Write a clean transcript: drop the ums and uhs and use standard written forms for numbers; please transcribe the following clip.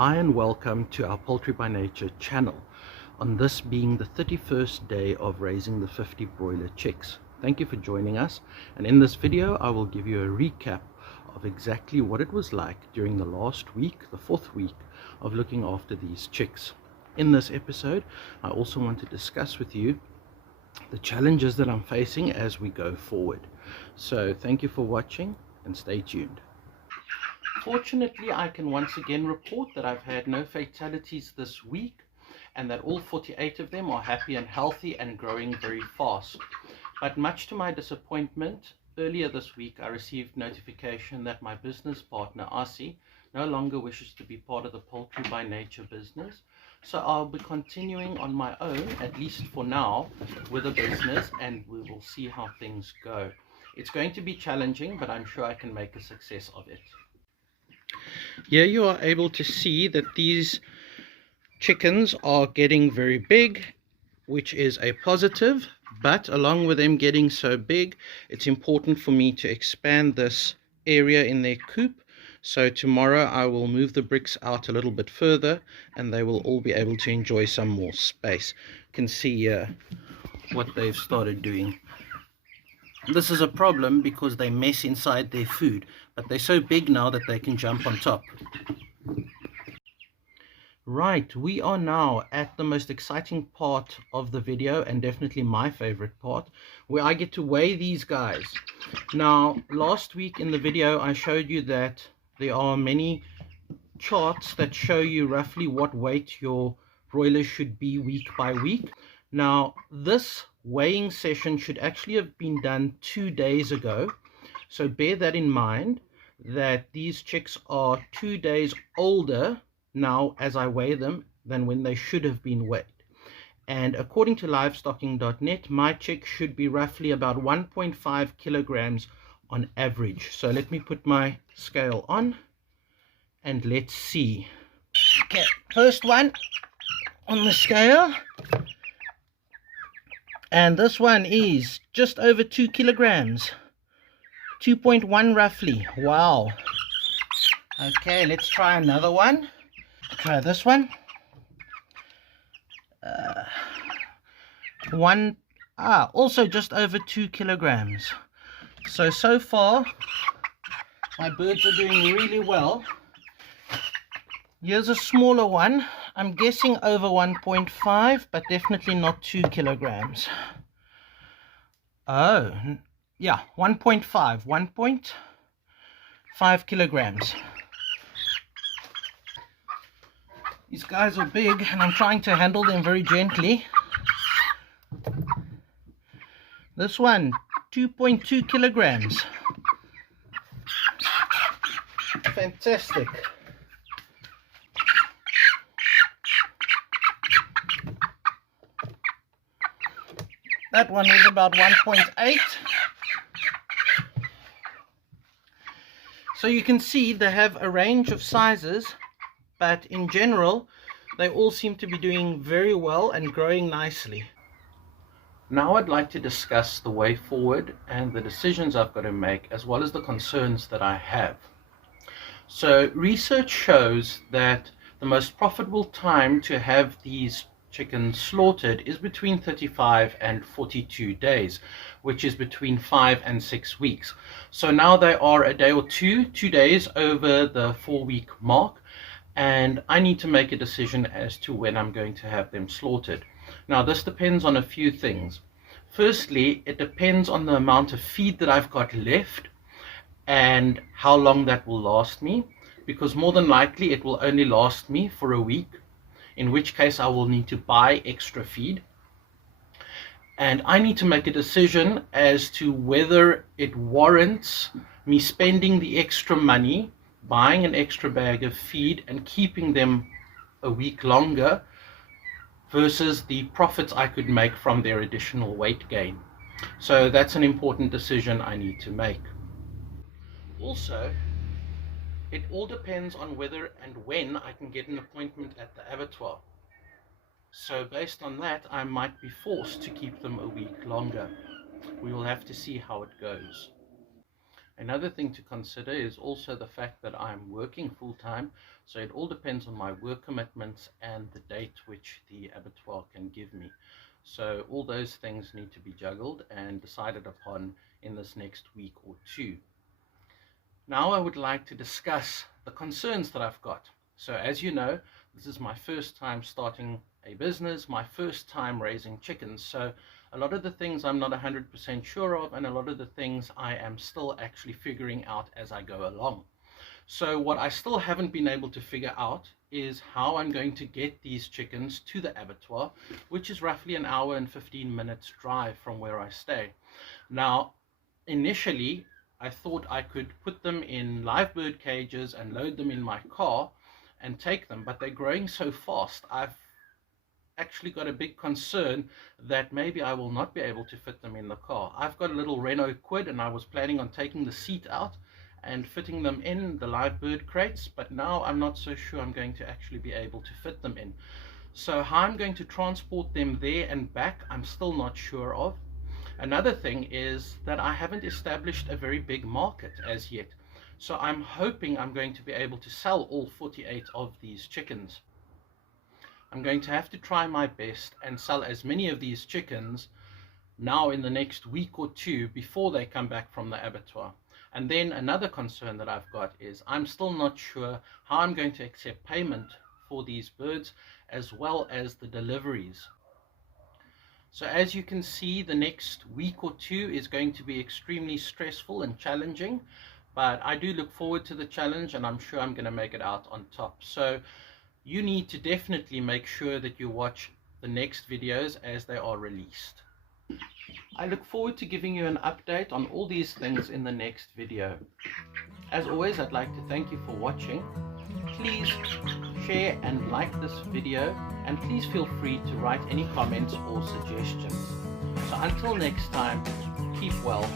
Hi and welcome to our Poultry by Nature channel, on this being the 31st day of raising the 50 broiler chicks. Thank you for joining us, and in this video I will give you a recap of exactly what it was like during the last week, the 4th week of looking after these chicks. In this episode I also want to discuss with you the challenges that I'm facing as we go forward. So thank you for watching and stay tuned. Fortunately, I can once again report that I've had no fatalities this week and that all 48 of them are happy and healthy and growing very fast. But much to my disappointment, earlier this week I received notification that my business partner, Asi, no longer wishes to be part of the Poultry by Nature business. So I'll be continuing on my own, at least for now, with the business, and we will see how things go. It's going to be challenging, but I'm sure I can make a success of it. Here you are able to see that these chickens are getting very big, which is a positive, but along with them getting so big, it's important for me to expand this area in their coop. So tomorrow I will move the bricks out a little bit further and they will all be able to enjoy some more space. You can see what they've started doing. This is a problem because they mess inside their food, but they're so big now that they can jump on top. Right, we are now at the most exciting part of the video, and definitely my favorite part, where I get to weigh these guys. Now, last week in the video I showed you that there are many charts that show you roughly what weight your broilers should be week by week. Now, this weighing session should actually have been done 2 days ago, so bear that in mind, that these chicks are 2 days older now as I weigh them than when they should have been weighed. And according to livestocking.net, my chick should be roughly about 1.5 kilograms on average. So let me put my scale on and let's see. Okay, first one on the scale, and this one is just over 2 kilograms, 2.1 roughly. Wow. Okay, let's try another one. Try this one. Also just over 2 kilograms. So far my birds are doing really well. Here's a smaller one. I'm guessing over 1.5, but definitely not 2 kilograms. Oh, yeah, 1.5 kilograms. These guys are big, and I'm trying to handle them very gently. This one, 2.2 kilograms. Fantastic. That one is about 1.8. So you can see they have a range of sizes, but in general they all seem to be doing very well and growing nicely. Now I'd like to discuss the way forward and the decisions I've got to make, as well as the concerns that I have. So research shows that the most profitable time to have these chickens slaughtered is between 35 and 42 days, which is between 5 and 6 weeks. So now they are a day or 2 days over the 4-week mark, and I need to make a decision as to when I'm going to have them slaughtered. Now this depends on a few things. Firstly, it depends on the amount of feed that I've got left and how long that will last me, because more than likely it will only last me for a week, in which case I will need to buy extra feed. And I need to make a decision as to whether it warrants me spending the extra money, buying an extra bag of feed and keeping them a week longer, versus the profits I could make from their additional weight gain. So that's an important decision I need to make. Also, it all depends on whether and when I can get an appointment at the abattoir. So based on that, I might be forced to keep them a week longer. We will have to see how it goes. Another thing to consider is also the fact that I'm working full-time, so it all depends on my work commitments and the date which the abattoir can give me. So all those things need to be juggled and decided upon in this next week or two. Now I would like to discuss the concerns that I've got. So as you know, this is my first time starting a business, my first time raising chickens. So a lot of the things I'm not 100% sure of, and a lot of the things I am still actually figuring out as I go along. So what I still haven't been able to figure out is how I'm going to get these chickens to the abattoir, which is roughly an hour and 15 minutes drive from where I stay. Now, initially, I thought I could put them in live bird cages and load them in my car and take them, but they're growing so fast. I've actually got a big concern that maybe I will not be able to fit them in the car. I've got a little Renault Kwid, and I was planning on taking the seat out and fitting them in the live bird crates, but now I'm not so sure I'm going to actually be able to fit them in. So how I'm going to transport them there and back, I'm still not sure of. Another thing is that I haven't established a very big market as yet. So I'm hoping I'm going to be able to sell all 48 of these chickens. I'm going to have to try my best and sell as many of these chickens now in the next week or two before they come back from the abattoir. And then another concern that I've got is I'm still not sure how I'm going to accept payment for these birds as well as the deliveries. So as you can see, the next week or two is going to be extremely stressful and challenging, but I do look forward to the challenge, and I'm sure I'm going to make it out on top. So you need to definitely make sure that you watch the next videos as they are released. I look forward to giving you an update on all these things in the next video. As always, I'd like to thank you for watching. Please share and like this video, and please feel free to write any comments or suggestions. So until next time, keep well.